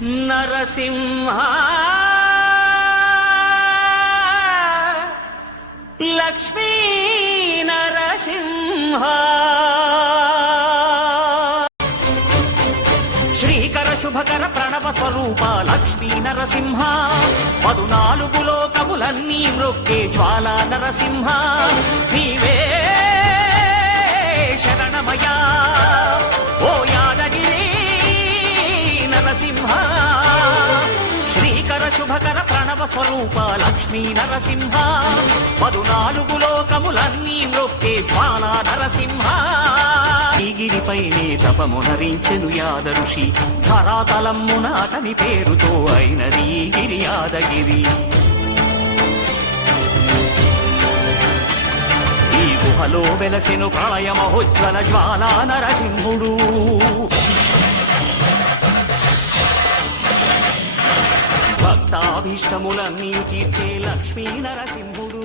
నరసింహ లక్ష్మీ నరసింహ శ్రీకర శుభకర ప్రణవ స్వరూప లక్ష్మీ నరసింహ 14 లోకములన్నీ మ్రొక్కే జ్వాలా నరసింహ నీవే శరణమయా ఓ యాదగిరి నరసింహ శ్రీకర శుభకర ప్రణవ స్వరూప లక్ష్మీ నరసింహ 14 లోకములన్నీ మ్రొక్కే జ్వాలా నరసింహ గిరిపైనే తపమునరించెను యాద ఋషి ధరాతలమ్మున అతని పేరుతో అయినది గిరి యాదగిరి ఈ గుహలో వెలసెను ప్రళయ మహోజ్వల జ్వాలా నరసింహుడు భక్తాభీష్టములన్నీ తీర్చే లక్ష్మీ నరసింహుడు